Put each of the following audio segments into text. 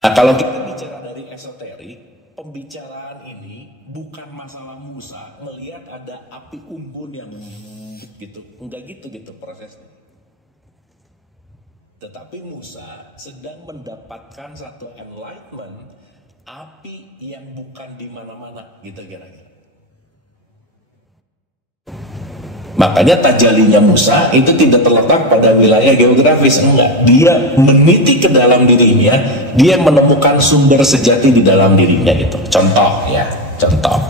Nah, kalau kita bicara dari esoterik, pembicaraan ini bukan masalah Musa melihat ada api unggun yang gitu, enggak gitu prosesnya. Tetapi Musa sedang mendapatkan satu enlightenment, api yang bukan di mana-mana, gitu kira-kira. Makanya tajalinya Musa itu tidak terletak pada wilayah geografis, enggak. Dia meniti ke dalam dirinya, dia menemukan sumber sejati di dalam dirinya gitu. Contoh ya, contoh.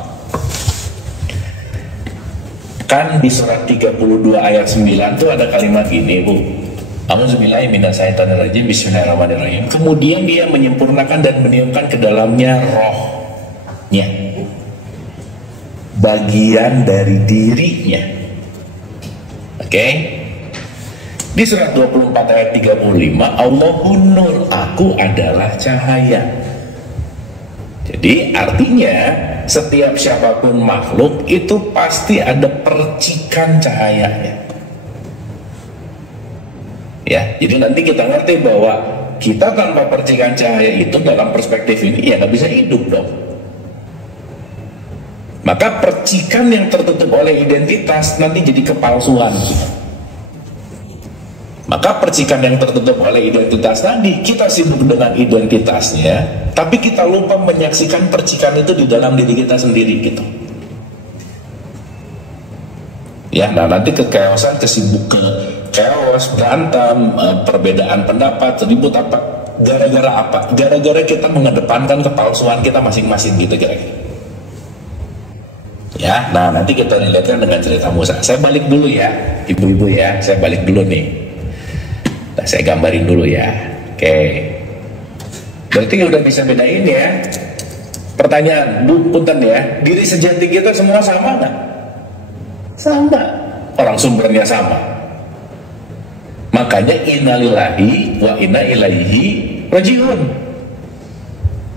Kan di surat 32 ayat 9 itu ada kalimat gini, Bu. A'udzubillahi minasyaitonirrajim, bismillahirrahmanirrahim. Kemudian dia menyempurnakan dan meniupkan ke dalamnya rohnya, bagian dari dirinya. Oke, di surat 24 ayat 35, Allahun nur, aku adalah cahaya. Jadi artinya setiap siapapun makhluk itu pasti ada percikan cahayanya. Ya, jadi nanti kita ngerti bahwa kita tanpa percikan cahaya itu dalam perspektif ini ya nggak bisa hidup dong. Maka percikan yang tertutup oleh identitas nanti jadi kepalsuan. Maka percikan yang tertutup oleh identitas tadi, kita sibuk dengan identitasnya, tapi kita lupa menyaksikan percikan itu di dalam diri kita sendiri gitu. Ya, nah nanti kekeosan, kesibuk ke chaos, berantem, perbedaan pendapat, ribut apa? Gara-gara apa? Gara-gara kita mengedepankan kepalsuan kita masing-masing gitu kira-kira. Ya, nah nanti kita lihatkan dengan cerita Musa. Saya balik dulu ya, ibu-ibu ya, saya balik dulu nih. Nah, saya gambarin dulu ya. Oke. Berarti udah bisa bedain ya. Pertanyaan, Bu, punten ya, diri sejati kita semua sama nggak? Sama. Orang sumbernya sama. Makanya innalillahi wa inna ilaihi rajiun.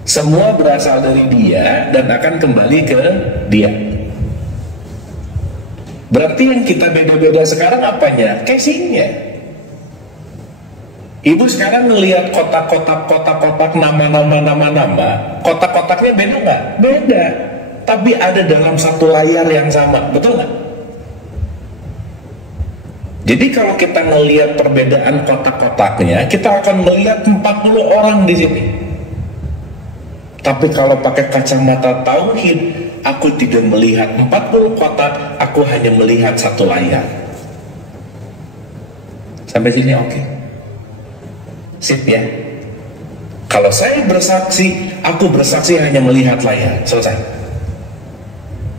Semua berasal dari dia dan akan kembali ke dia. Berarti yang kita beda-beda sekarang apanya? Casingnya. Ibu sekarang melihat kotak-kotak nama-nama, kotak-kotaknya beda nggak? Beda. Tapi ada dalam satu layar yang sama, betul nggak? Jadi kalau kita melihat perbedaan kotak-kotaknya, kita akan melihat 40 orang di sini. Tapi kalau pakai kacamata tauhid, aku tidak melihat 40 kotak, aku hanya melihat satu layar. Sampai sini oke? Sip ya? Kalau saya bersaksi, aku bersaksi hanya melihat layar. Selesai.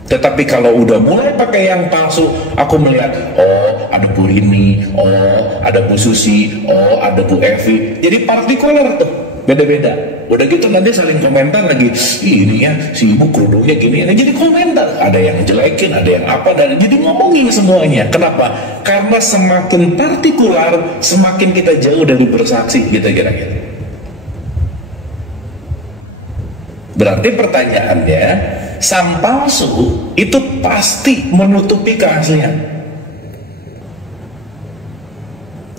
Tetapi kalau udah mulai pakai yang palsu, aku melihat, oh ada Bu Rini, oh ada Bu Susi, oh ada Bu Evi. Jadi partikular tuh, beda-beda. Udah gitu nanti saling komentar lagi, ini ya si ibu kerudungnya gini, jadi komentar, ada yang jelekin, ada yang apa, dan jadi ngomongin semuanya. Kenapa? Karena semakin partikular, semakin kita jauh dari bersaksi, gitu kira-kira. Berarti pertanyaannya, sang palsu itu pasti menutupi keaslian.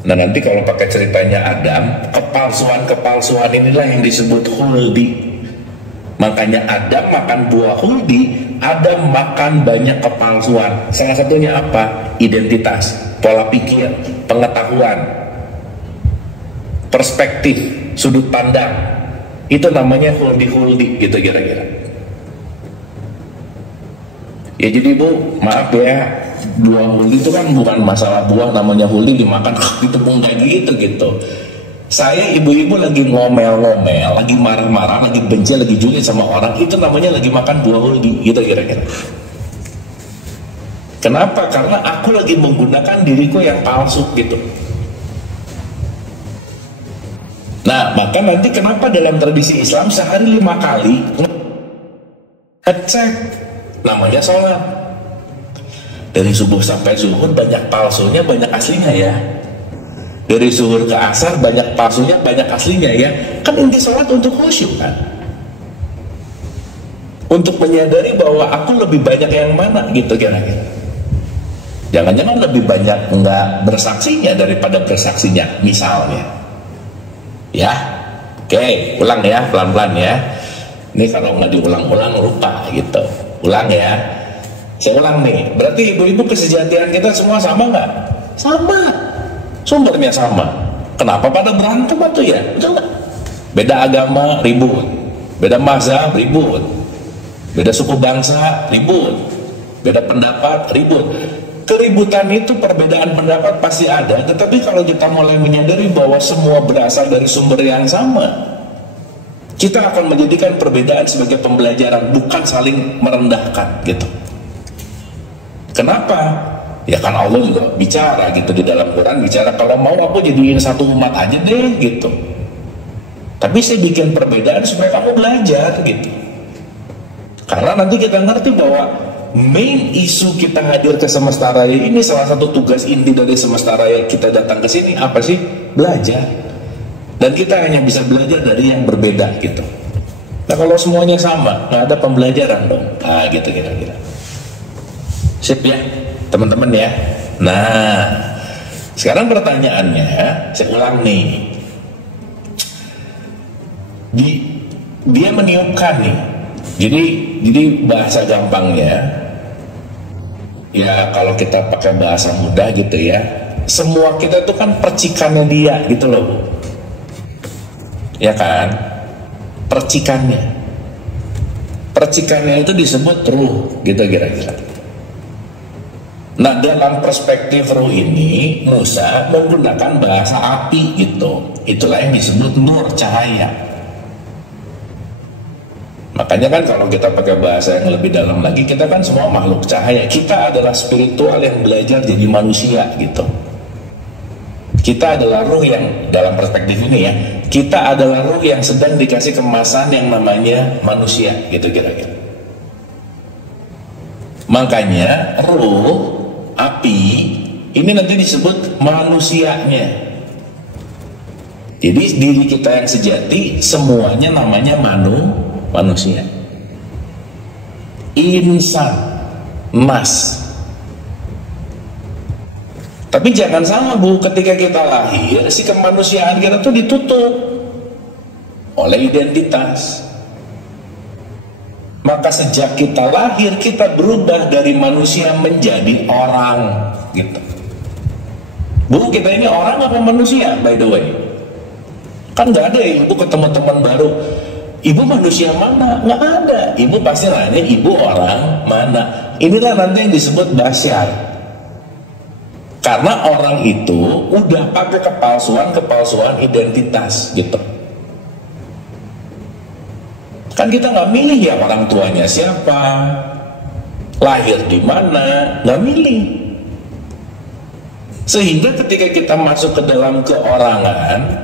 Nah nanti kalau pakai ceritanya Adam, kepalsuan-kepalsuan inilah yang disebut huldi. Makanya Adam makan buah huldi, Adam makan banyak kepalsuan. Salah satunya apa? Identitas, pola pikir, pengetahuan, perspektif, sudut pandang. Itu namanya huldi-huldi gitu kira-kira. Ya jadi Bu, maaf ya, buah huldi itu kan bukan masalah buah, namanya huldi dimakan itu pun kayak gitu. Saya ibu-ibu lagi ngomel-ngomel, lagi marah-marah, lagi benci, lagi julid sama orang, itu namanya lagi makan buah huldi gitu kira-kira. Kenapa? Karena aku lagi menggunakan diriku yang palsu gitu. Nah maka nanti kenapa dalam tradisi Islam sehari 5 kali ngecek, namanya sholat. Dari subuh sampai zuhur banyak palsunya, banyak aslinya ya. Dari zuhur ke asar banyak palsunya, banyak aslinya ya. Kan inti sholat untuk khusyuk kan, untuk menyadari bahwa aku lebih banyak yang mana gitu kira-kira. Jangan-jangan lebih banyak nggak bersaksinya daripada bersaksinya misalnya. Ya, Oke, ulang ya, pelan-pelan ya. Ini kalau nggak diulang-ulang lupa gitu. Ulang ya. Saya ulang nih. Berarti ibu-ibu kesejahteraan kita semua sama nggak? Sama. Sumbernya sama. Kenapa pada berantem tuh ya? Betul nggak? Beda agama ribut, beda mazhab ribut, beda suku bangsa ribut, beda pendapat ribut. Keributan itu, perbedaan pendapat pasti ada, tetapi kalau kita mulai menyadari bahwa semua berasal dari sumber yang sama, kita akan menjadikan perbedaan sebagai pembelajaran, bukan saling merendahkan gitu. Kenapa? Ya kan Allah juga bicara gitu di dalam Quran, bicara kalau mau aku jadiin satu umat aja deh gitu. Tapi saya bikin perbedaan supaya kamu belajar gitu. Karena nanti kita ngerti bahwa main isu kita hadir ke Semesta Raya ini, salah satu tugas inti dari Semesta Raya kita datang ke sini apa sih? Belajar. Dan kita hanya bisa belajar dari yang berbeda gitu. Nah kalau semuanya sama, nggak ada pembelajaran dong. Nah gitu kira-kira. Sip ya teman-teman ya. Nah sekarang pertanyaannya, saya ulang nih. Dia meniupkan nih. Jadi bahasa gampangnya, ya kalau kita pakai bahasa mudah gitu ya, semua kita itu kan percikannya dia gitu loh, ya kan? Percikannya itu disebut ruh gitu kira-kira. Nah dalam perspektif ruh ini, Musa menggunakan bahasa api gitu. Itulah yang disebut nur, cahaya. Makanya kan kalau kita pakai bahasa yang lebih dalam lagi, kita kan semua makhluk cahaya. Kita adalah spiritual yang belajar jadi manusia gitu. Kita adalah ruh yang, dalam perspektif ini ya, kita adalah ruh yang sedang dikasih kemasan yang namanya manusia gitu kira-kira. Makanya ruh, api, ini nanti disebut manusianya. Jadi diri kita yang sejati semuanya namanya manusia. Insan, mas. Tapi jangan salah Bu, ketika kita lahir, si kemanusiaan kita tuh ditutup oleh identitas. Maka sejak kita lahir, kita berubah dari manusia menjadi orang gitu. Bu, kita ini orang apa manusia by the way? Kan nggak ada ya, Ibu ketemu teman baru, Ibu manusia mana? Nggak ada. Ibu pasti nanya, Ibu orang mana? Inilah nanti yang disebut basyar. Karena orang itu udah pakai kepalsuan identitas gitu. Kan kita nggak milih ya orang tuanya siapa, lahir di mana, nggak milih. Sehingga ketika kita masuk ke dalam keorangan,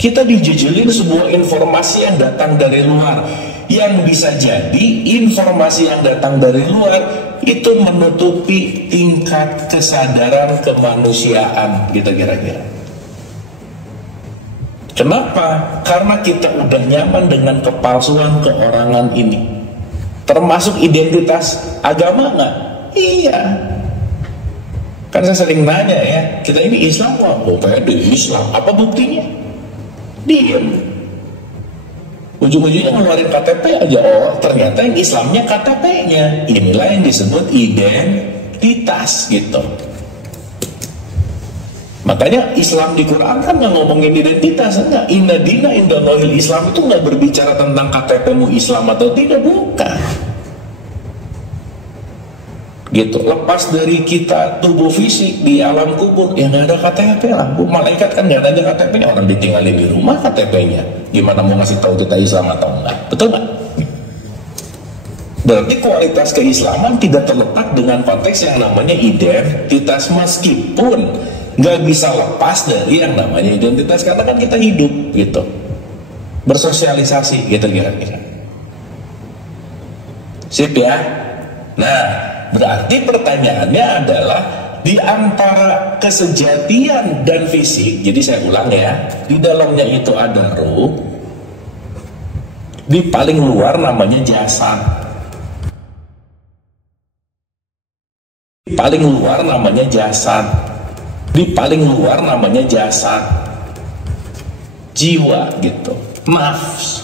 kita dijejelin sebuah informasi yang datang dari luar, yang bisa jadi informasi yang datang dari luar itu menutupi tingkat kesadaran kemanusiaan gitu kira-kira. Kenapa? Karena kita udah nyaman dengan kepalsuan keorangan ini. Termasuk identitas agama nggak? Iya. Kan saya sering nanya ya, kita ini Islam kok? Oh, pede Islam. Apa buktinya? Diem. Ujung-ujungnya ngeluarin KTP aja. Oh, ternyata yang Islamnya KTP-nya. Inilah yang disebut identitas gitu. Makanya Islam di Quran kan nggak ngomongin identitas, enggak. Inna dina indallahil Islam itu nggak berbicara tentang KTP-mu Islam atau tidak, bukan. Gitu. Lepas dari kita tubuh fisik di alam kubur, ya nggak ada KTP lah. Malaikat kan nggak ada KTP-nya, orang ditinggalin di rumah KTP-nya. Gimana mau ngasih tahu kita Islam atau enggak? Betul nggak? Berarti kualitas keislaman tidak terletak dengan konteks yang namanya identitas, meskipun nggak bisa lepas dari yang namanya identitas, karena kan kita hidup gitu, bersosialisasi gitu kira-kira. Sip ya. Nah, berarti pertanyaannya adalah di antara kesejatian dan fisik. Jadi saya ulang ya, di dalamnya itu ada ruh, di paling luar namanya jasad, di paling luar namanya jasad, di paling luar namanya jasad, jiwa gitu. Nafs.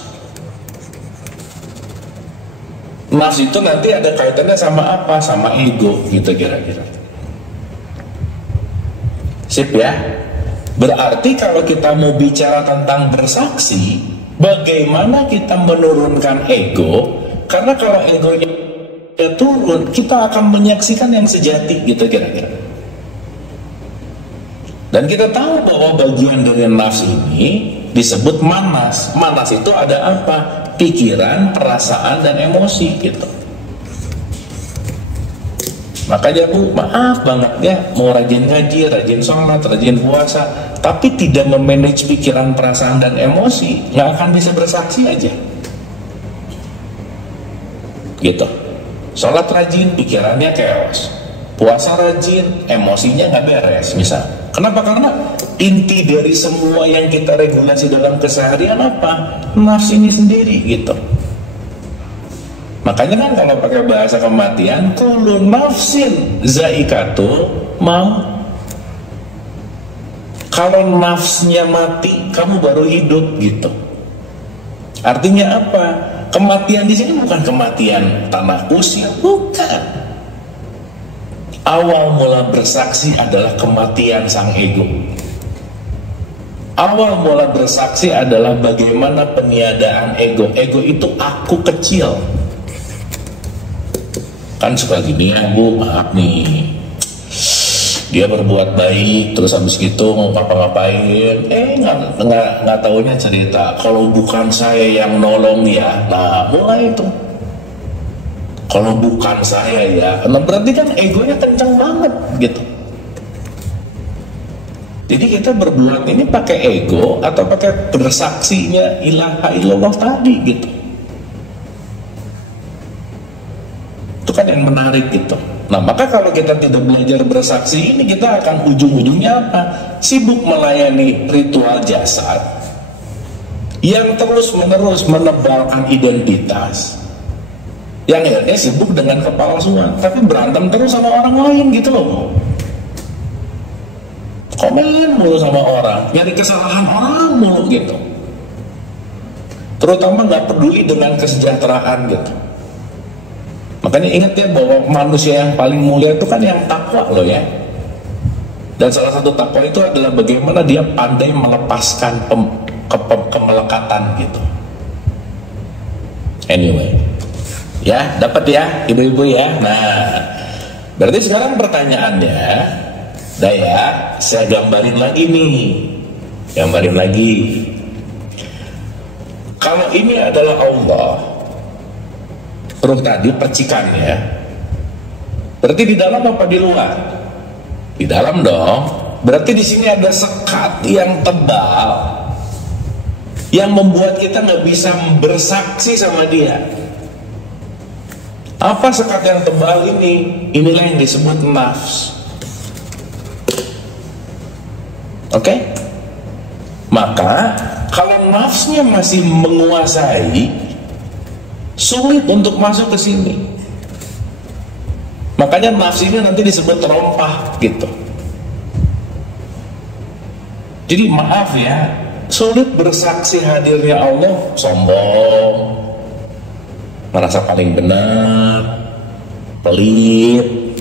Nafs itu nanti ada kaitannya sama apa? Sama ego gitu kira-kira. Sip ya. Berarti kalau kita mau bicara tentang bersaksi, bagaimana kita menurunkan ego? Karena kalau egonya turun, kita akan menyaksikan yang sejati gitu kira-kira. Dan kita tahu bahwa bagian dari nafs ini disebut manas. Manas itu ada apa? Pikiran, perasaan, dan emosi gitu. Makanya Bu, maaf banget ya, mau rajin ngaji, rajin sholat, rajin puasa, tapi tidak memanage pikiran, perasaan, dan emosi, nggak akan bisa bersaksi aja. Gitu. Sholat rajin, pikirannya chaos. Puasa rajin, emosinya nggak beres, misal. Kenapa? Karena inti dari semua yang kita regulasi dalam keseharian apa? Nafs ini sendiri gitu. Makanya kan kalau pakai bahasa kematian, kullu nafsin zaikatul maut. Kalau nafsnya mati, kamu baru hidup gitu. Artinya apa? Kematian di sini bukan kematian tanah kusir, bukan. Awal mula bersaksi adalah kematian sang ego. Awal mula bersaksi adalah bagaimana peniadaan ego. Ego itu aku kecil. Kan suka gini ya Bu, maaf nih, dia berbuat baik terus habis gitu mau ngapa-ngapain, nggak taunya cerita kalau bukan saya yang nolong ya. Nah mulai itu, kalau bukan saya ya, nah berarti kan egonya kencang banget gitu. Jadi kita berbuat ini pakai ego atau pakai bersaksinya ilaha illallah tadi gitu. Itu kan yang menarik gitu. Nah maka kalau kita tidak belajar bersaksi ini, kita akan ujung-ujungnya apa? Sibuk melayani ritual jasad yang terus-menerus menebalkan identitas, yang akhirnya sibuk dengan kepalsuan, tapi berantem terus sama orang lain gitu loh. Komen mulu sama orang, nyari kesalahan orang mulu gitu. Terutama nggak peduli dengan kesejahteraan gitu. Makanya ingat ya bahwa manusia yang paling mulia itu kan yang takwa loh ya. Dan salah satu takwa itu adalah bagaimana dia pandai melepaskan kemelekatan gitu. Anyway, ya dapat ya ibu-ibu ya. Nah, berarti sekarang pertanyaannya, Daya, saya gambarin lagi nih. Gambarin lagi. Kalau ini adalah Allah, ruh tadi percikannya, berarti di dalam apa di luar? Di dalam dong. Berarti di sini ada sekat yang tebal yang membuat kita nggak bisa bersaksi sama dia. Apa sekat yang tebal ini? Inilah yang disebut nafs. Oke? Maka kalau nafsnya masih menguasai, sulit untuk masuk ke sini. Makanya nafs ini nanti disebut rompah gitu. Jadi maaf ya, sulit bersaksi hadirnya Allah, sombong, merasa paling benar, pelit,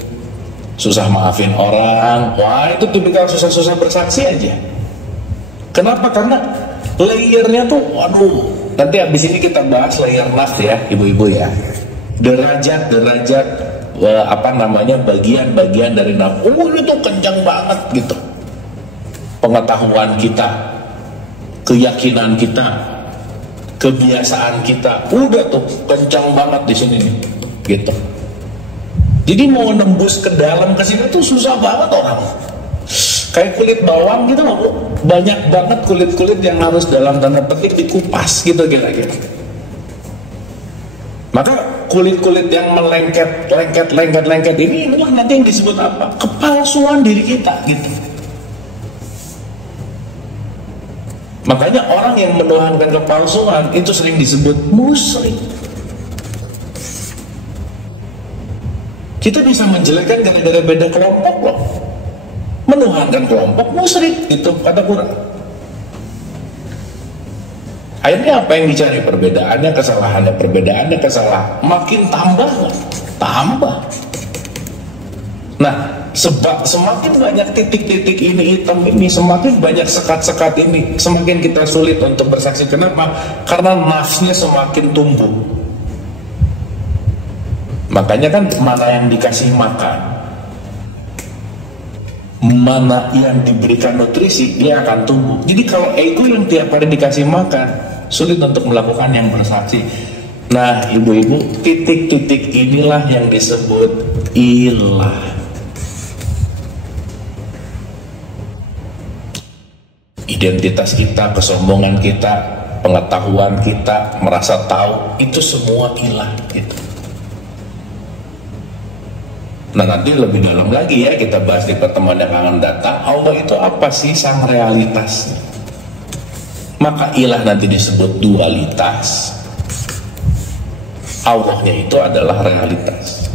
susah maafin orang. Wah itu tipikal susah-susah bersaksi aja. Kenapa? Karena layernya tuh, waduh. Nanti habis ini kita bahas layer nafs ya, ibu-ibu ya. Derajat-derajat bagian-bagian dari nafs. Oh ini tuh kencang banget gitu. Pengetahuan kita, keyakinan kita, kebiasaan kita, udah tuh kencang banget di sini nih, gitu. Jadi mau nembus ke dalam ke sini tuh susah banget orang. Kayak kulit bawang gitu loh, banyak banget kulit-kulit yang harus dalam tanda petik dikupas gitu kira-kira. Maka kulit-kulit yang lengket ini, inilah nanti yang disebut apa? Kepalsuan diri kita gitu. Makanya orang yang menuhankan kepalsuan itu sering disebut musyrik. Kita bisa menjelekkan gara-gara beda kelompok loh. Menuhankan kelompok musyrik itu kata Quran. Akhirnya apa yang dicari? Perbedaannya, kesalahannya, perbedaannya, kesalahan. Makin tambah, tambah. Nah, semakin banyak titik-titik ini, hitam ini, semakin banyak sekat-sekat ini, semakin kita sulit untuk bersaksi. Kenapa? Karena nafsnya semakin tumbuh. Makanya kan mana yang dikasih makan, mana yang diberikan nutrisi, dia akan tumbuh. Jadi kalau ego yang tiap hari dikasih makan, sulit untuk melakukan yang bersaksi. Nah, ibu-ibu, titik-titik inilah yang disebut ilah. Identitas kita, kesombongan kita, pengetahuan kita, merasa tahu, itu semua ilah gitu. Nah, nanti lebih dalam lagi ya kita bahas di pertemuan yang akan datang. Allah itu apa sih sang realitasnya? Maka ilah nanti disebut dualitas. Allahnya itu adalah realitas.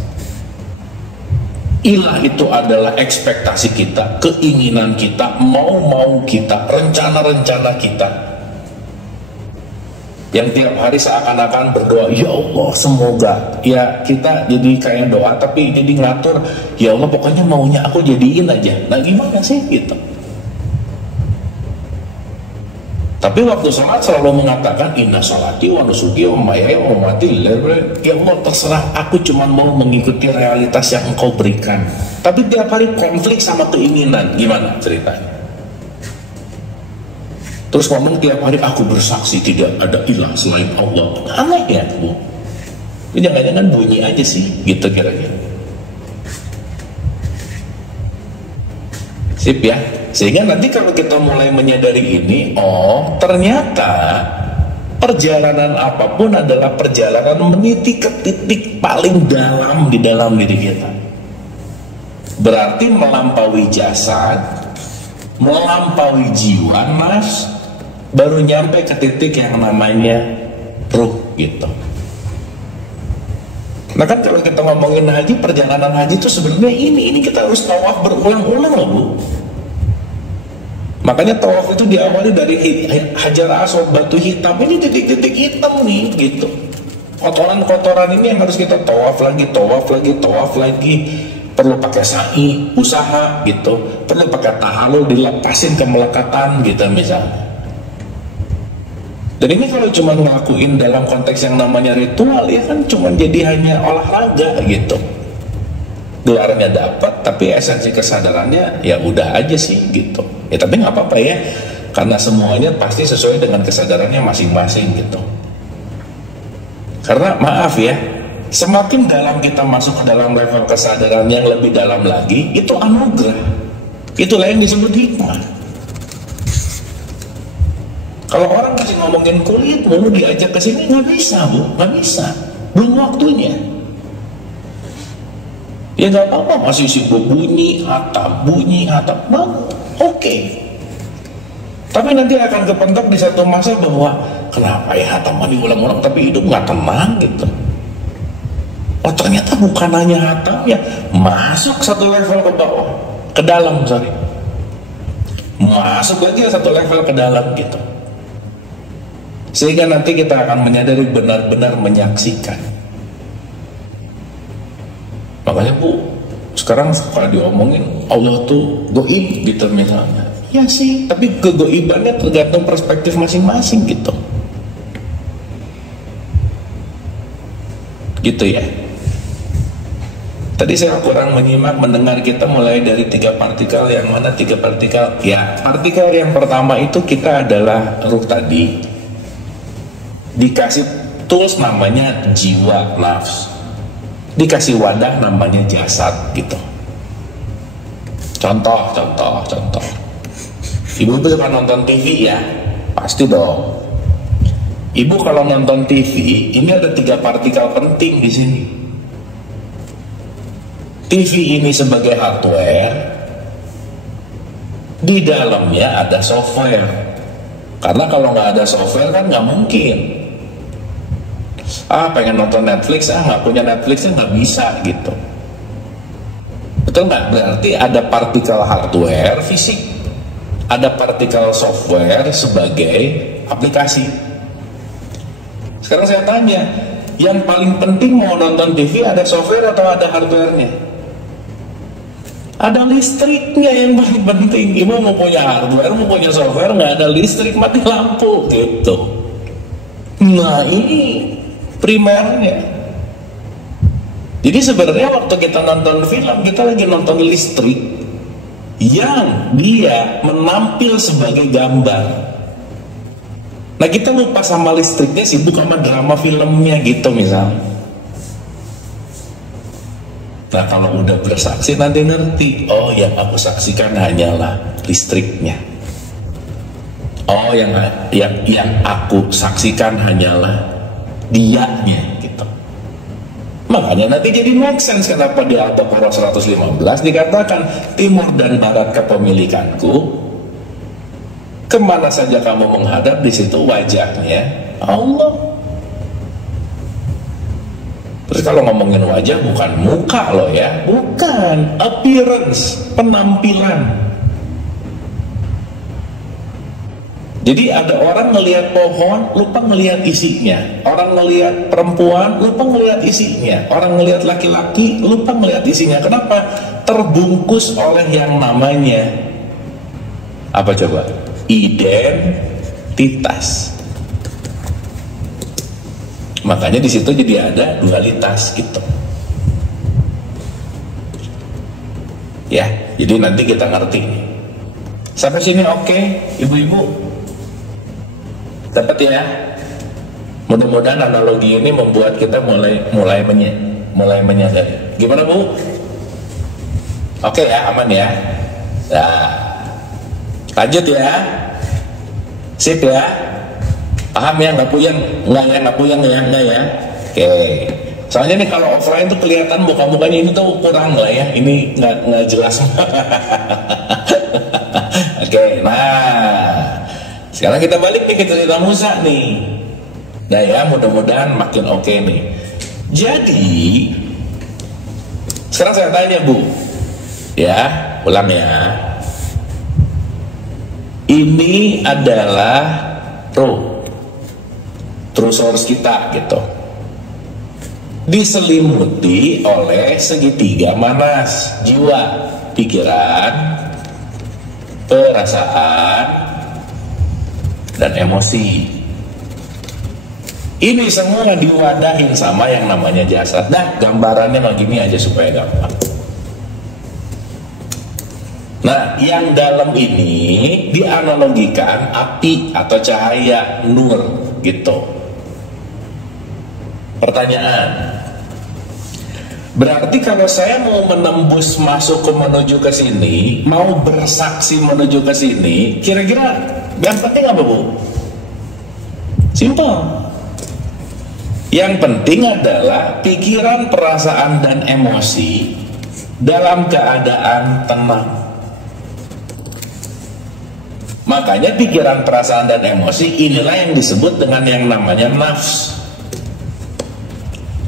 Ilah itu adalah ekspektasi kita, keinginan kita, mau-mau kita, rencana-rencana kita, yang tiap hari seakan-akan berdoa, ya Allah semoga, ya kita jadi kayak doa tapi jadi ngatur, ya Allah pokoknya maunya aku jadiin aja. Nah gimana sih gitu? Tapi waktu sholat selalu mengatakan inna sholati wa nusuki wa mahyaya wa mamati lillahi. Ya Allah terserah, aku cuma mau mengikuti realitas yang engkau berikan. Tapi tiap hari konflik sama keinginan, gimana ceritanya? Terus ngomong tiap hari aku bersaksi tidak ada ilah selain Allah. Aneh ya Bu? Jangan-jangan bunyi aja sih gitu kira-kira. Sip ya. Sehingga nanti kalau kita mulai menyadari ini, oh ternyata perjalanan apapun adalah perjalanan meniti ke titik paling dalam di dalam diri kita. Berarti melampaui jasad, melampaui jiwa, mas, baru nyampe ke titik yang namanya ruh gitu. Nah kan kalau kita ngomongin haji, perjalanan haji itu sebenarnya ini kita harus tawaf berulang-ulang loh Bu. Makanya tawaf itu diawali dari Hajar Aswad, batu hitam. Ini titik-titik hitam nih gitu. Kotoran-kotoran ini yang harus kita tawaf lagi, tawaf lagi, tawaf lagi. Perlu pakai sa'i, usaha gitu. Perlu pakai tahalul, dilepasin ke melekatan gitu misalnya. Dan ini kalau cuma ngelakuin dalam konteks yang namanya ritual, ya kan cuma jadi hanya olahraga gitu. Gelarnya dapat, tapi esensi kesadarannya ya udah aja sih gitu. Ya tapi nggak apa-apa ya, karena semuanya pasti sesuai dengan kesadarannya masing-masing gitu. Karena maaf ya, semakin dalam kita masuk ke dalam level kesadaran yang lebih dalam lagi, itu anugerah. Itulah yang disebut hikmah. Kalau orang masih ngomongin kulit, mau diajak ke sini nggak bisa Bu, nggak bisa, belum waktunya. Ya nggak apa-apa, masih sibuk bunyi atap, oke. Tapi nanti akan kepentok di satu masa bahwa kenapa ya hatam diulang-ulang tapi hidup nggak tenang gitu. Oh ternyata bukan hanya hatam ya, masuk satu level ke bawah, ke dalam masuk lagi satu level ke dalam gitu. Sehingga nanti kita akan menyadari benar-benar menyaksikan. Makanya Bu, sekarang suka diomongin Allah tuh goib gitu misalnya. Ya sih, tapi kegoibannya tergantung perspektif masing-masing gitu. Gitu ya. Tadi saya kurang menyimak mendengar kita mulai dari 3 partikel, yang mana 3 partikel? Ya, partikel yang pertama itu kita adalah ruh tadi. Dikasih tools namanya jiwa nafs, dikasih wadah namanya jasad gitu. Contoh ibu suka nonton TV ya, pasti dong. Ibu kalau nonton TV ini ada 3 partikel penting di sini. TV ini sebagai hardware, di dalamnya ada software. Karena kalau nggak ada software kan nggak mungkin. Pengen nonton Netflix, nggak punya Netflixnya nggak bisa gitu. Betul nggak? Berarti ada partikel hardware fisik, ada partikel software sebagai aplikasi. Sekarang saya tanya, yang paling penting mau nonton TV ada software atau ada hardware-nya? Ada listriknya yang paling penting. Ibu mau punya hardware, mau punya software, nggak ada listrik, mati lampu gitu. Nah ini primernya. Jadi sebenarnya waktu kita nonton film, kita lagi nonton listrik yang dia menampil sebagai gambar. Nah kita lupa sama listriknya, sibuk sama drama filmnya gitu misalnya. Nah kalau udah bersaksi nanti ngerti, oh yang aku saksikan hanyalah listriknya. Oh yang aku saksikan hanyalah dianya gitu. Makanya nanti jadi make sense kenapa di Al-Baqarah 115 dikatakan timur dan barat kepemilikanku, kemana saja kamu menghadap di situ wajahnya Allah. Terus kalau ngomongin wajah bukan muka loh ya, bukan, appearance, penampilan. Jadi ada orang ngelihat pohon, lupa ngelihat isinya. Orang ngelihat perempuan, lupa ngelihat isinya. Orang ngelihat laki-laki, lupa ngelihat isinya. Kenapa? Terbungkus oleh yang namanya apa coba? Identitas. Makanya di situ jadi ada dualitas gitu. Ya, jadi nanti kita ngerti. Sampai sini oke, ibu-ibu? Dapat ya? Mudah-mudahan analogi ini membuat kita mulai menyadari. Gimana Bu? Oke ya, aman ya. Nah, lanjut ya. Sip ya. Paham ya? Nggak puyeng? Nggak puyeng ya? Nggak ya? Oke. Soalnya nih kalau offline tuh kelihatan muka-mukanya ini tuh kurang lah ya. Ini nggak jelas. Oke, nah. Sekarang kita balik nih ke cerita Musa nih. Nah ya, mudah-mudahan makin oke nih. Jadi sekarang saya tanya Bu, ya, ulang ya. Ini adalah true source kita gitu. Diselimuti oleh segitiga manas, jiwa, pikiran, perasaan, dan emosi. Ini semua diwadahin sama yang namanya jasad. Nah, gambarannya mah gini aja supaya gampang. Nah, yang dalam ini dianalogikan api atau cahaya nur gitu. Pertanyaan, berarti kalau saya mau menembus masuk menuju ke sini, mau bersaksi menuju ke sini, kira-kira yang penting apa Bu? Simple. Yang penting adalah pikiran, perasaan, dan emosi dalam keadaan tenang. Makanya pikiran, perasaan, dan emosi inilah yang disebut dengan yang namanya nafs.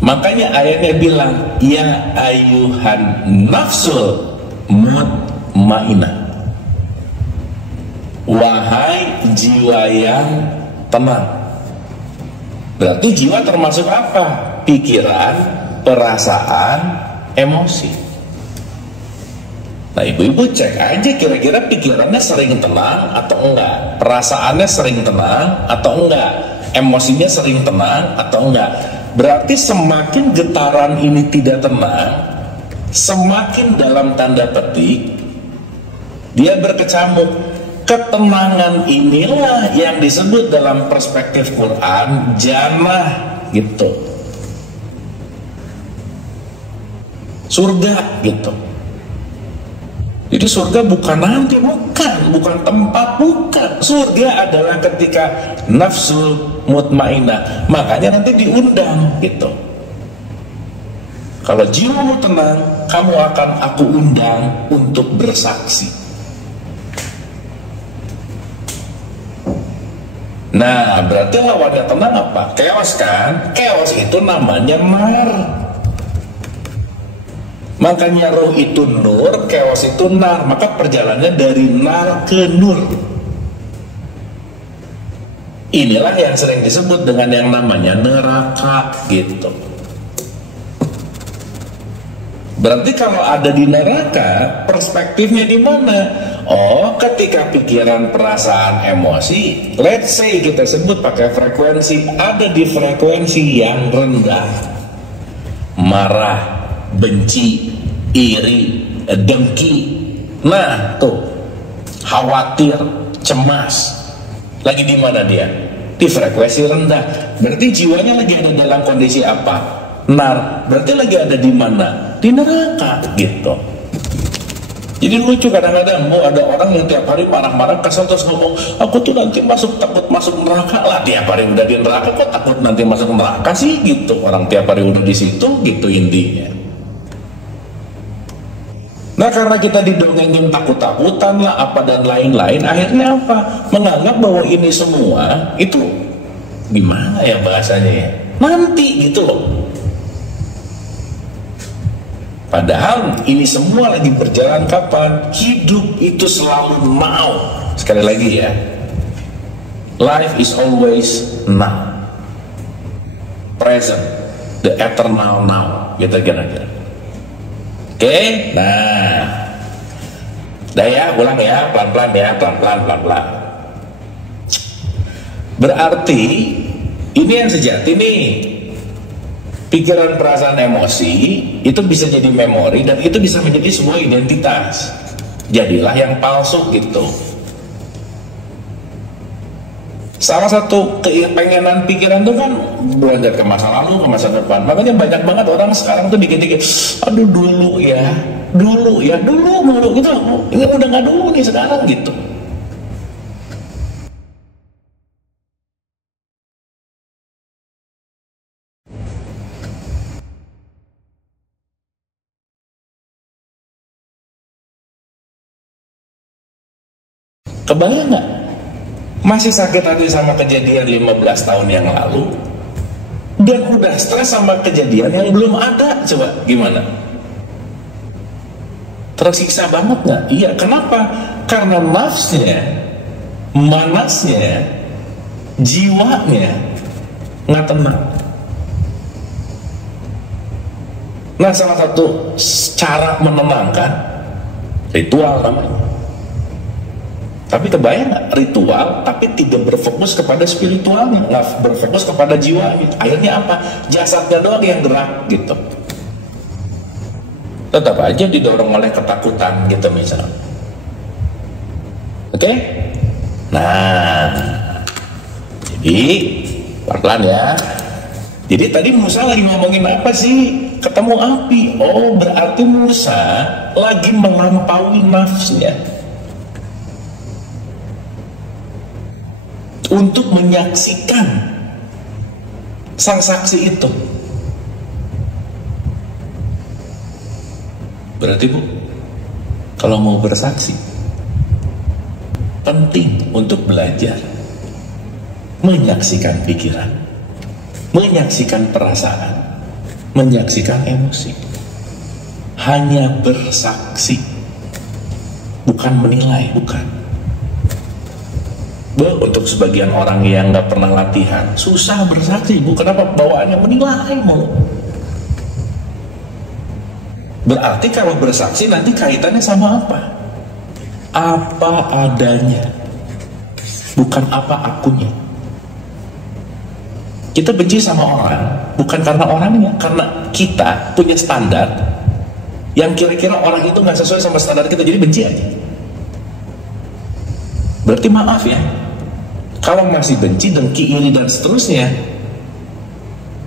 Makanya ayatnya bilang, ya ayuhan nafsul mutmainah, wahai jiwa yang tenang. Berarti jiwa termasuk apa? Pikiran, perasaan, emosi. Nah ibu-ibu cek aja kira-kira pikirannya sering tenang atau enggak, perasaannya sering tenang atau enggak, emosinya sering tenang atau enggak. Berarti semakin getaran ini tidak tenang, semakin dalam tanda petik dia berkecamuk. Ketenangan inilah yang disebut dalam perspektif Quran jannah gitu, surga gitu. Jadi surga bukan nanti, bukan tempat, bukan. Surga adalah ketika nafsul mutmainah. Makanya nanti diundang gitu. Kalau jiwamu tenang, kamu akan aku undang untuk bersaksi. Nah, berarti lawannya tenang apa? Chaos kan? Chaos itu namanya nar. Makanya roh itu nur, chaos itu nar. Maka perjalanannya dari nar ke nur. Inilah yang sering disebut dengan yang namanya neraka gitu. Berarti kalau ada di neraka, perspektifnya di mana? Oh, ketika pikiran, perasaan, emosi, let's say kita sebut pakai frekuensi, ada di frekuensi yang rendah. Marah, benci, iri, dengki. Nah, tuh. Khawatir, cemas. Lagi di mana dia? Di frekuensi rendah. Berarti jiwanya lagi ada dalam kondisi apa? Nar. Berarti lagi ada di mana? Di neraka gitu. Jadi lucu kadang-kadang mau ada orang yang tiap hari marah-marah kesel terus ngomong, aku tuh nanti takut masuk neraka lah. Tiap hari udah di neraka kok takut nanti masuk neraka sih gitu. Orang tiap hari udah di situ gitu intinya. Nah, karena kita didongengin takut-takutan lah apa dan lain-lain, akhirnya apa? Menganggap bahwa ini semua itu gimana ya bahasanya ya? Nanti gitu loh. Padahal ini semua lagi berjalan kapan? Hidup itu selalu now. Sekali lagi ya, life is always now, present, the eternal now, gitu kira-kira. Oke, nah, dah ya, ulang ya, pelan-pelan ya, pelan-pelan. Berarti ini yang sejati nih. Pikiran, perasaan, emosi itu bisa jadi memori dan itu bisa menjadi sebuah identitas. Jadilah yang palsu gitu. Salah satu kepengenan pikiran itu kan beranjak ke masa lalu, ke masa depan. Makanya banyak banget orang sekarang tuh dikit-dikit, aduh dulu ya, dulu gitu. Ini udah nggak dulu nih sekarang gitu. Kebayang nggak? Masih sakit hati sama kejadian 15 tahun yang lalu dan udah stres sama kejadian yang belum ada. Coba gimana? Tersiksa banget nggak? Iya, kenapa? Karena nafsnya, manasnya, jiwanya nggak tenang. Nah, salah satu cara menenangkan ritual namanya. Tapi kebayang nggak? Ritual tapi tidak berfokus kepada spiritualnya, nggak berfokus kepada jiwanya. Akhirnya apa? Jasadnya doang yang gerak gitu. Tetap aja didorong oleh ketakutan gitu misalnya. Oke? Nah, jadi pelan-pelan ya. Jadi tadi Musa lagi ngomongin apa sih? Ketemu api. Oh, berarti Musa lagi melampaui nafsnya untuk menyaksikan sang saksi itu. Berarti Bu, kalau mau bersaksi penting untuk belajar menyaksikan pikiran, menyaksikan perasaan, menyaksikan emosi. Hanya bersaksi, bukan menilai, bukan. Untuk sebagian orang yang nggak pernah latihan, susah bersaksi. Bu, kenapa bawaannya menilai mulu? Berarti kalau bersaksi nanti kaitannya sama apa? Apa adanya, bukan apa akunya. Kita benci sama orang bukan karena orangnya, karena kita punya standar yang kira-kira orang itu nggak sesuai sama standar kita, jadi benci aja. Berarti maaf ya, kalau masih benci, dengki, iri dan seterusnya,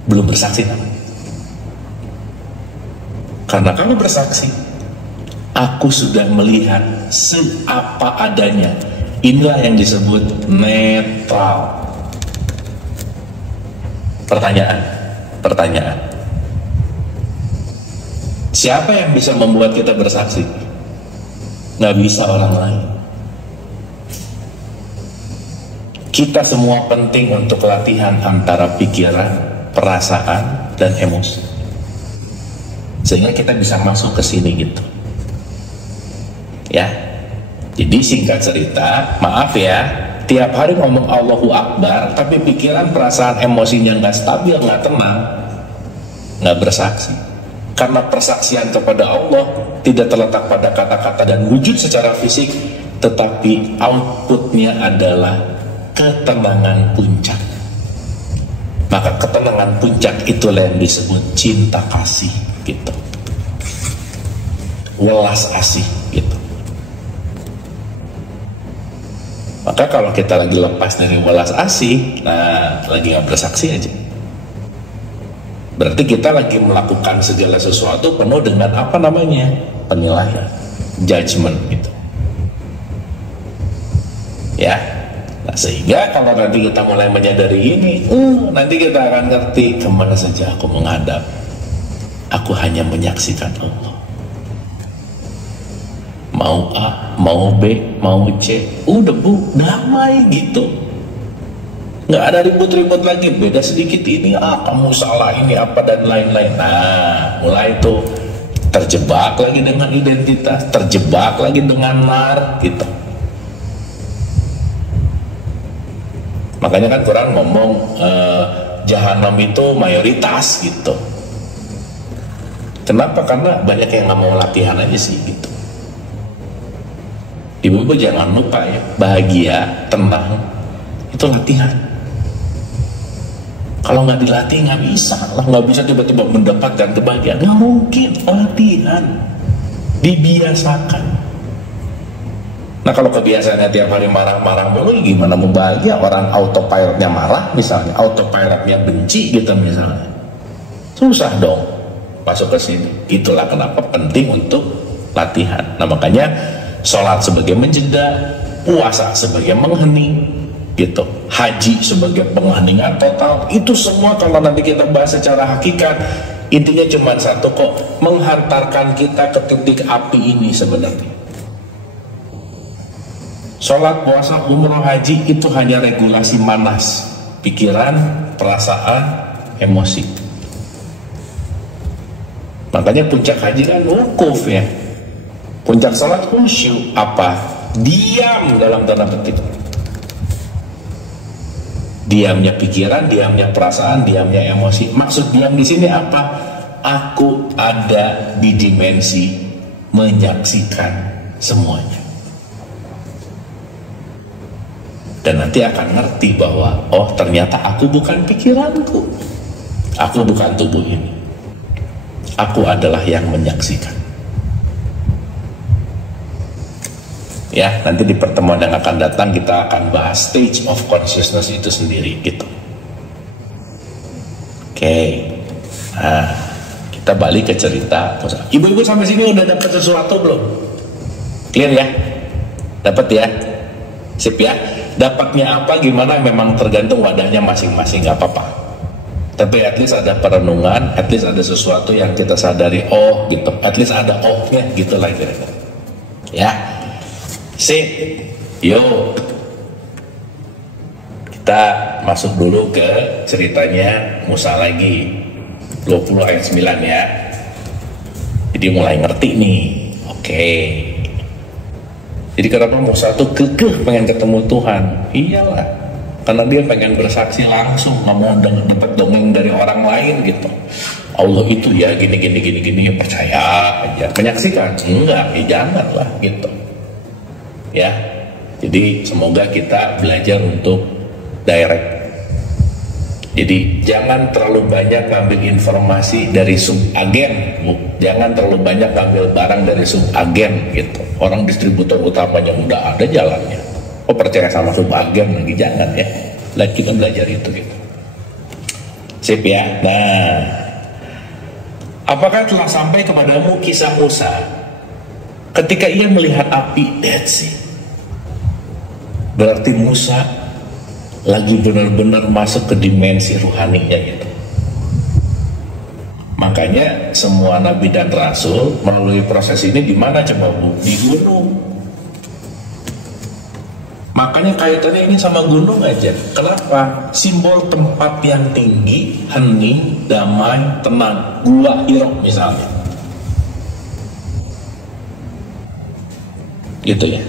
belum bersaksi namanya. Karena kalau bersaksi, aku sudah melihat seapa adanya. Inilah yang disebut netral. Pertanyaan. Siapa yang bisa membuat kita bersaksi? Nggak bisa orang lain. Kita semua penting untuk latihan antara pikiran, perasaan, dan emosi, sehingga kita bisa masuk ke sini gitu. Ya. Jadi singkat cerita, maaf ya, tiap hari ngomong Allahu Akbar, tapi pikiran, perasaan, emosinya nggak stabil, nggak tenang, nggak bersaksi. Karena persaksian kepada Allah tidak terletak pada kata-kata dan wujud secara fisik, tetapi outputnya adalah ketenangan puncak. Maka ketenangan puncak itulah yang disebut cinta kasih gitu, welas asih gitu. Maka kalau kita lagi lepas dari welas asih, nah lagi nggak bersaksi aja, berarti kita lagi melakukan segala sesuatu penuh dengan apa namanya, penilaian, judgment gitu ya. Nah, sehingga kalau nanti kita mulai menyadari ini, nanti kita akan ngerti kemana saja aku menghadap, aku hanya menyaksikan Allah. Mau A, mau B, mau C, udah bu, damai gitu, nggak ada ribut-ribut lagi. Beda sedikit ini, kamu salah ini apa dan lain-lain. Nah, mulai tuh terjebak lagi dengan identitas, terjebak lagi dengan nar gitu. Makanya kan Quran ngomong jahanam itu mayoritas gitu. Kenapa? Karena banyak yang nggak mau latihan aja sih gitu. Ibu-ibu jangan lupa ya, bahagia, tenang itu latihan. Kalau nggak dilatih nggak bisa lah, nggak bisa tiba-tiba mendapatkan kebahagiaan, nggak mungkin. Latihan, dibiasakan. Nah kalau kebiasaannya tiap hari marah-marah mulu, gimana mau bahagia? Orang autopilotnya marah misalnya, autopilotnya benci gitu misalnya, susah dong masuk ke sini. Itulah kenapa penting untuk latihan. Nah makanya sholat sebagai menjeda, puasa sebagai menghening gitu, haji sebagai pengheningan total. Itu semua kalau nanti kita bahas secara hakikat, intinya cuma satu kok, menghantarkan kita ke titik api ini sebenarnya. Sholat, puasa, umroh, haji itu hanya regulasi manas, pikiran, perasaan, emosi. Makanya puncak haji kan wukuf ya. Puncak sholat khusyuk, apa? Diam dalam tanda petik. Diamnya pikiran, diamnya perasaan, diamnya emosi. Maksud diam di sini apa? Aku ada di dimensi menyaksikan semuanya. Dan nanti akan ngerti bahwa oh ternyata aku bukan pikiranku, aku bukan tubuh ini, aku adalah yang menyaksikan. Ya, nanti di pertemuan yang akan datang kita akan bahas stage of consciousness itu sendiri gitu. Oke. Nah, kita balik ke cerita. Ibu-ibu sampai sini udah dapat sesuatu belum? Clear ya? Dapat ya? Sip ya? Dapatnya apa gimana memang tergantung wadahnya masing-masing, gak apa-apa. Tapi at least ada perenungan, at least ada sesuatu yang kita sadari, oh gitu, at least ada oh-nya gitu lah kira-kira. Ya, sip, yuk kita masuk dulu ke ceritanya Musa lagi, 20 ayat 9 ya. Jadi mulai ngerti nih, oke. Jadi kenapa Musa tuh kekeh pengen ketemu Tuhan? Iyalah, karena dia pengen bersaksi langsung, nggak mau dapat dongeng dari orang lain gitu. Allah itu ya gini, percaya aja. Menyaksikan? Enggak, ya jangan lah gitu. Ya, jadi semoga kita belajar untuk direct. Jadi jangan terlalu banyak ngambil informasi dari subagen, Bu. Jangan terlalu banyak ngambil barang dari subagen gitu. Orang distributor utamanya udah ada jalannya. Oh percaya sama subagen lagi, jangan ya. Lagi kita belajar itu gitu. Sip ya. Nah, apakah telah sampai kepadamu kisah Musa ketika ia melihat api Dead Sea? Berarti Musa lagi benar-benar masuk ke dimensi ruhaninya gitu. Makanya semua nabi dan rasul melalui proses ini di mana coba Bu? Di gunung. Makanya kaitannya ini sama gunung aja. Kenapa? Simbol tempat yang tinggi, hening, damai, tenang. Gua Hiro misalnya. Gitu ya.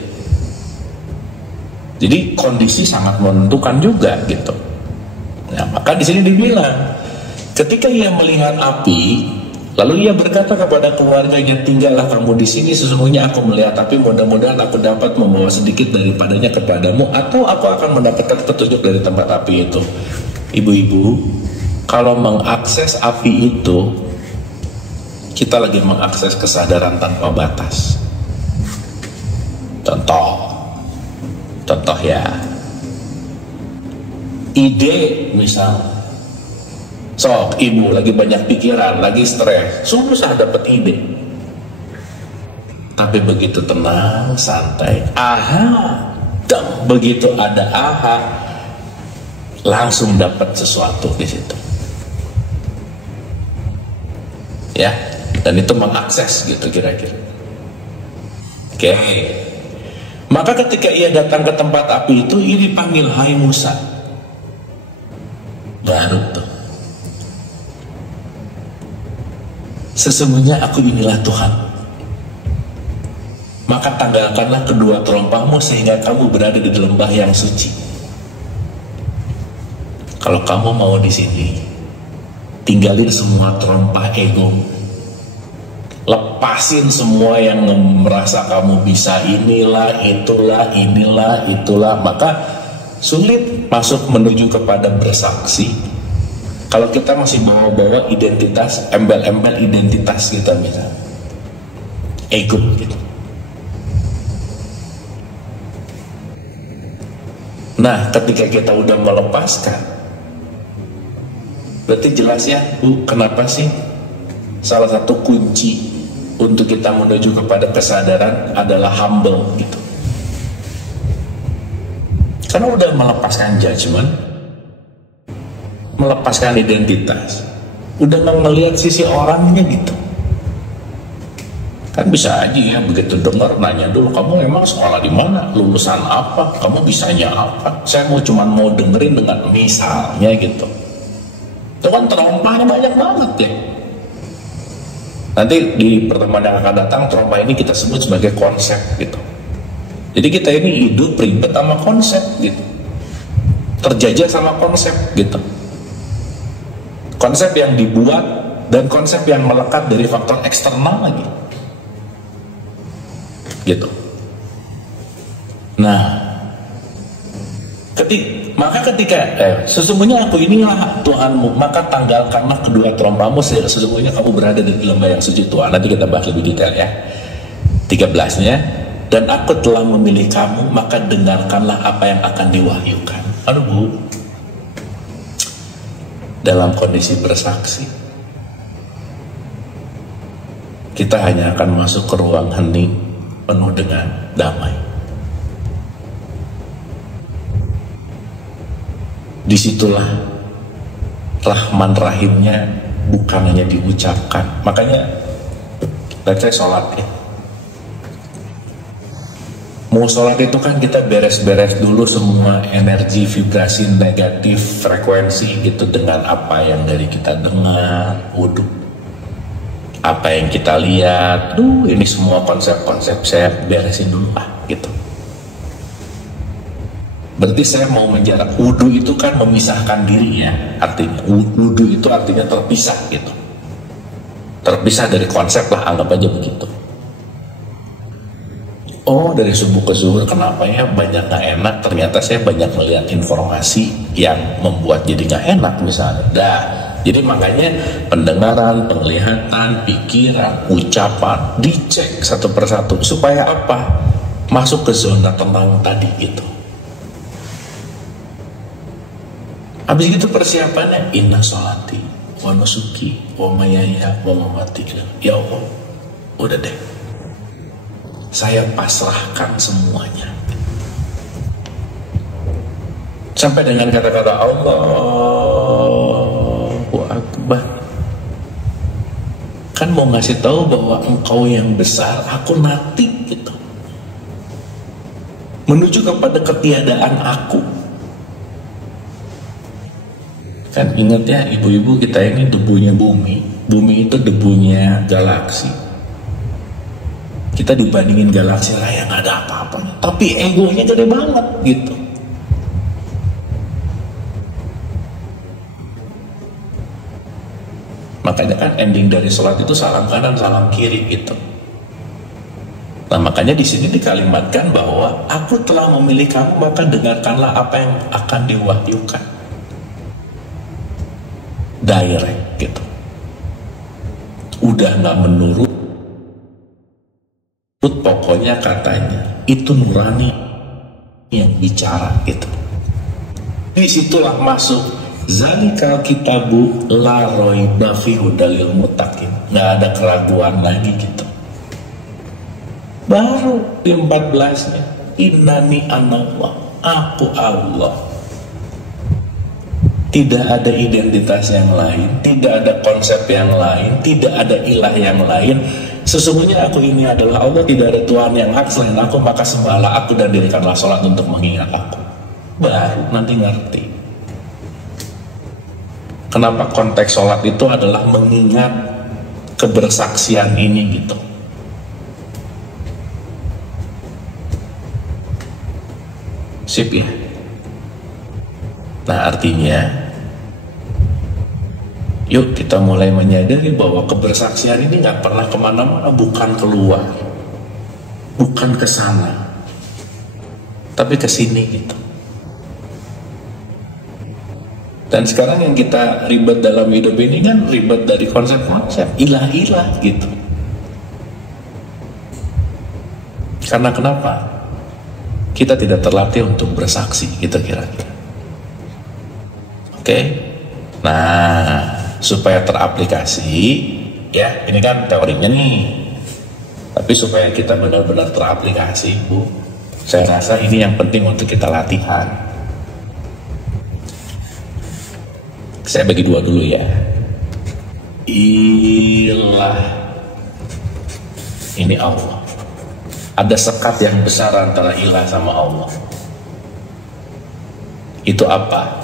Jadi kondisi sangat menentukan juga gitu. Nah, maka di sini dibilang, ketika ia melihat api, lalu ia berkata kepada keluarganya, tinggallah kamu di sini, sesungguhnya aku melihat api, mudah-mudahan aku dapat membawa sedikit daripadanya kepadamu, atau aku akan mendapatkan petunjuk dari tempat api itu. Ibu-ibu, kalau mengakses api itu, kita lagi mengakses kesadaran tanpa batas. Contoh ya, ide misal, sok ibu lagi banyak pikiran, lagi stres, susah dapat ide. Tapi begitu tenang, santai, begitu ada langsung dapat sesuatu di situ. Ya, dan itu mengakses gitu kira-kira. Oke. Maka ketika ia datang ke tempat api itu, ia dipanggil, hai Musa. Baru tuh. Sesungguhnya aku inilah Tuhan. Maka tanggalkanlah kedua terompahmu sehingga kamu berada di lembah yang suci. Kalau kamu mau di sini, tinggalin semua terompah ego. Lepasin semua yang merasa kamu bisa inilah, itulah. Maka sulit masuk menuju kepada bersaksi kalau kita masih bawa-bawa identitas, embel-embel identitas kita misalnya, ego gitu. Nah, ketika kita udah melepaskan, berarti jelas ya, Bu, kenapa sih salah satu kunci untuk kita menuju kepada kesadaran adalah humble gitu. Karena udah melepaskan judgment, melepaskan identitas, udah ngelihat sisi orangnya gitu. Kan bisa aja ya, begitu dengar nanya dulu, kamu emang sekolah di mana, lulusan apa, kamu bisanya apa. Saya cuma mau dengerin dengan misalnya gitu. Itu kan terompahnya banyak banget ya. Nanti di pertemuan yang akan datang, trauma ini kita sebut sebagai konsep gitu. Jadi kita ini hidup ribet sama konsep gitu, terjajah sama konsep gitu. Konsep yang dibuat dan konsep yang melekat dari faktor eksternal lagi gitu. Nah, ketika sesungguhnya aku inilah Tuhanmu, maka tanggalkanlah kedua terompahmu, sesungguhnya kamu berada di lembah yang suci Tuhan. Nanti kita bahas lebih detail ya. 13-nya, dan aku telah memilih kamu, maka dengarkanlah apa yang akan diwahyukan. Aduh Bu, dalam kondisi bersaksi, kita hanya akan masuk ke ruang hening penuh dengan damai. Disitulah Rahman Rahimnya bukan hanya diucapkan. Makanya let's say sholat ya, mau sholat itu kan kita beres-beres dulu semua energi, vibrasi negatif, frekuensi gitu, dengan apa yang dari kita dengar, wudhu, apa yang kita lihat, ini semua konsep-konsep saya beresin dulu gitu. Berarti saya mau menjarak. Wudhu itu kan memisahkan diri ya, artinya wudhu itu artinya terpisah gitu, terpisah dari konsep lah, anggap aja begitu. Oh, dari subuh ke zuhur kenapa ya banyak gak enak, ternyata saya banyak melihat informasi yang membuat jadi gak enak misalnya. Jadi makanya pendengaran, penglihatan, pikiran, ucapan dicek satu persatu supaya apa? Masuk ke zona tenang tadi gitu. Habis itu persiapannya, inna sholati wa nusuki wa mayaya wa mamati. Ya Allah, udah deh, saya pasrahkan semuanya. Sampai dengan kata-kata Allahu Akbar. Kan mau ngasih tahu bahwa engkau yang besar, aku nothing gitu. Menuju kepada ketiadaan aku. Kan ingat ya ibu-ibu, kita ini debunya bumi. Bumi itu debunya galaksi. Kita dibandingin galaksi raya nggak ada apa-apanya, tapi egonya gede banget gitu. Makanya kan ending dari sholat itu salam kanan salam kiri gitu. Nah makanya di sini dikalimatkan bahwa aku telah memilih kamu, maka dengarkanlah apa yang akan diwahyukan. Direct gitu. Udah nggak menurut, pokoknya katanya itu nurani yang bicara gitu. Disitulah masuk zalikal kitabu la raiba fihi hudal muttaqin. Nggak ada keraguan lagi gitu. Baru di 14-nya innani anallah, aku Allah. Tidak ada identitas yang lain, tidak ada konsep yang lain, tidak ada ilah yang lain. Sesungguhnya aku ini adalah Allah, tidak ada Tuhan yang hak selain aku, maka sembahlah aku dan dirikanlah sholat untuk mengingat aku. Baru nanti ngerti kenapa konteks sholat itu adalah mengingat kebersaksian ini gitu. Sip ya. Nah artinya yuk kita mulai menyadari bahwa kebersaksian ini nggak pernah kemana-mana, bukan keluar, bukan ke sana, tapi ke sini gitu. Dan sekarang yang kita ribet dalam hidup ini kan ribet dari konsep-konsep ilah-ilah gitu. Karena kenapa? Kita tidak terlatih untuk bersaksi gitu kira-kira. Oke? Nah, supaya teraplikasi ya, ini kan teorinya nih, tapi supaya kita benar-benar teraplikasi Bu, saya rasa ini yang penting untuk kita latihan. Saya bagi dua dulu ya. Ilah ini Allah. Ada sekat yang besar antara ilah sama Allah. Itu apa?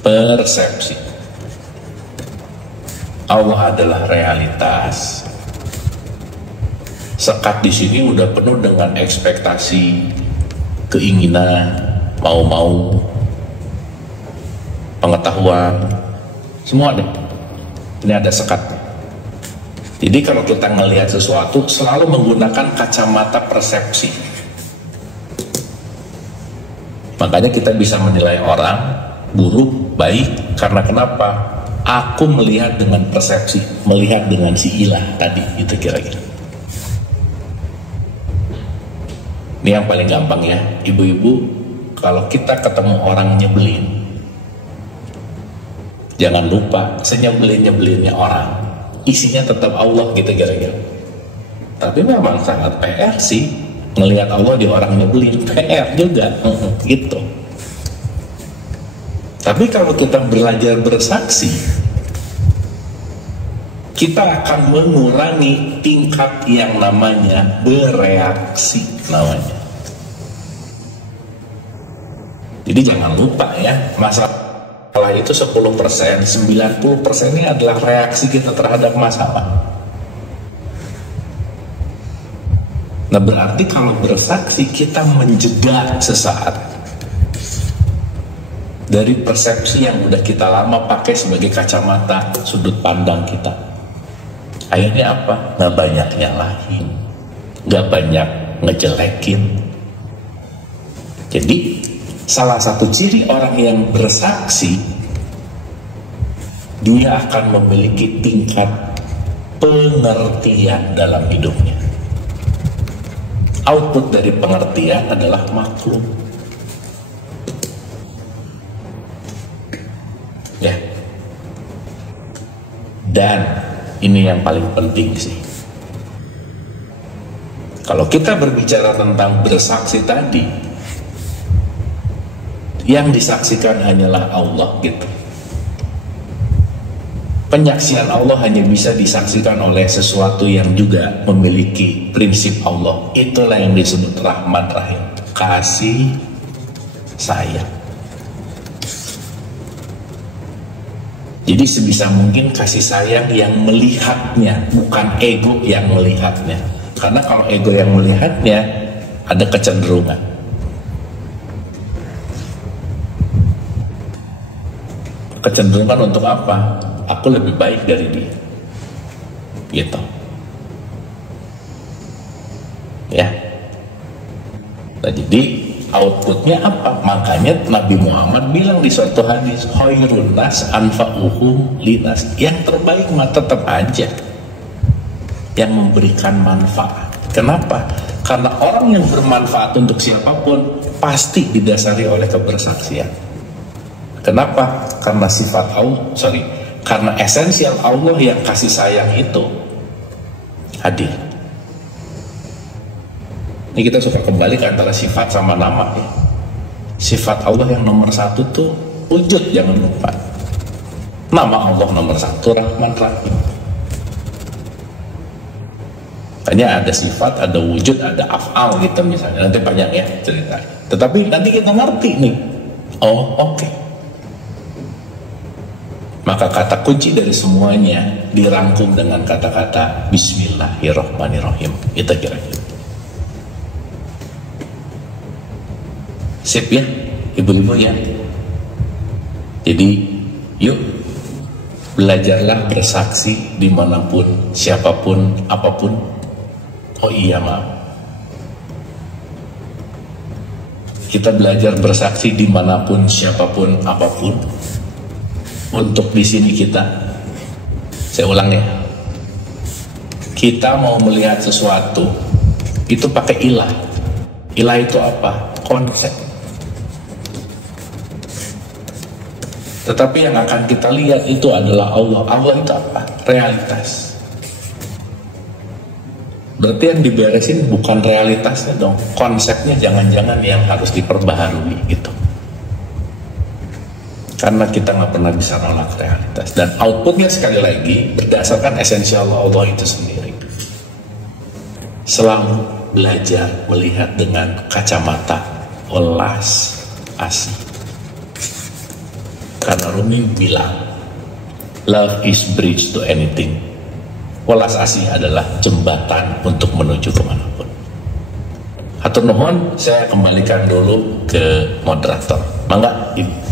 Persepsi. Allah adalah realitas. Sekat di sini udah penuh dengan ekspektasi, keinginan, mau-mau, pengetahuan, semua deh. Ini ada sekat. Jadi kalau kita melihat sesuatu selalu menggunakan kacamata persepsi. Makanya kita bisa menilai orang buruk, baik, karena kenapa? Aku melihat dengan persepsi, melihat dengan si ilah tadi, itu kira-kira. Ini yang paling gampang ya, ibu-ibu, kalau kita ketemu orang nyebelin, jangan lupa senyebelin-nyebelinnya orang, isinya tetap Allah gitu kira-kira. Tapi memang sangat PR sih melihat Allah di orang nyebelin, PR juga gitu. Tapi kalau kita belajar bersaksi, kita akan mengurangi tingkat yang namanya bereaksi namanya. Jadi jangan lupa ya, masalah itu 10%, 90% ini adalah reaksi kita terhadap masalah. Nah berarti kalau bersaksi kita menjeda sesaat dari persepsi yang udah kita lama pakai sebagai kacamata sudut pandang kita. Akhirnya apa? Nggak banyak nyalahin, nggak banyak ngejelekin. Jadi salah satu ciri orang yang bersaksi, dia akan memiliki tingkat pengertian dalam hidupnya. Output dari pengertian adalah maklum. Ya. Dan ini yang paling penting sih. Kalau kita berbicara tentang bersaksi tadi, yang disaksikan hanyalah Allah gitu. Penyaksian Allah hanya bisa disaksikan oleh sesuatu yang juga memiliki prinsip Allah. Itulah yang disebut Rahman Rahim, kasih sayang. Jadi sebisa mungkin kasih sayang yang melihatnya, bukan ego yang melihatnya. Karena kalau ego yang melihatnya, ada kecenderungan. Kecenderungan untuk apa? Aku lebih baik dari dia. Gitu. Ya. Nah, jadi outputnya apa? Makanya Nabi Muhammad bilang di suatu hadis, khairun nas anfa'uhum linas. Yang terbaik mah tetap aja yang memberikan manfaat. Kenapa? Karena orang yang bermanfaat untuk siapapun pasti didasari oleh kebersaksian. Kenapa? Karena sifat karena esensial Allah yang kasih sayang itu hadir. Ini kita suka kembali ke antara sifat sama nama ya. Sifat Allah yang nomor satu tuh wujud, jangan lupa. Nama Allah nomor satu Rahman Rahim. Hanya ada sifat, ada wujud, ada af'al gitu misalnya. Nanti banyak ya cerita. Tetapi nanti kita ngerti nih. Oh oke. Maka kata kunci dari semuanya dirangkum dengan kata-kata Bismillahirrahmanirrahim. Itu kira-kira. Sip ya, ibu-ibu ya. Jadi yuk belajarlah bersaksi dimanapun, siapapun, apapun. Oh iya maaf, kita belajar bersaksi dimanapun, siapapun, apapun. Untuk di sini saya ulang ya, kita mau melihat sesuatu itu pakai ilah. Ilah itu apa? Konsep. Tetapi yang akan kita lihat itu adalah Allah. Allah itu apa? Realitas. Berarti yang diberesin bukan realitasnya dong. Konsepnya jangan-jangan yang harus diperbaharui gitu. Karena kita nggak pernah bisa nolak realitas. Dan outputnya sekali lagi berdasarkan esensial Allah itu sendiri. Selalu belajar melihat dengan kacamata welas asih. Karena Rumi bilang, love is bridge to anything. Welas asih adalah jembatan untuk menuju kemanapun. Hatur nuhun, saya kembalikan dulu ke moderator. Mangga, Ibu.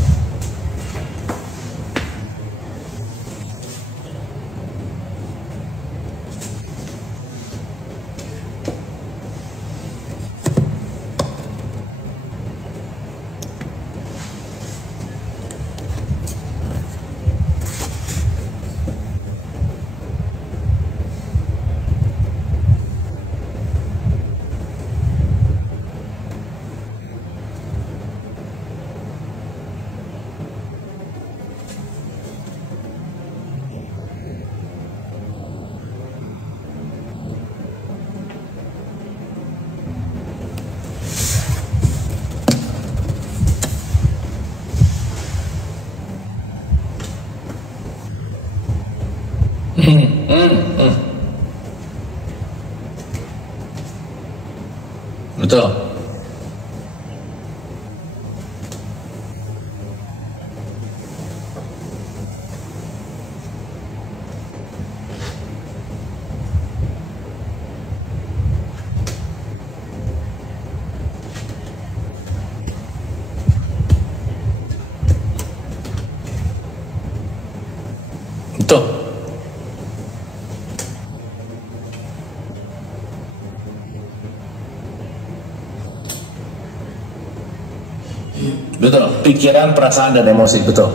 Betul. Betul. Betul, pikiran, perasaan, dan emosi, betul.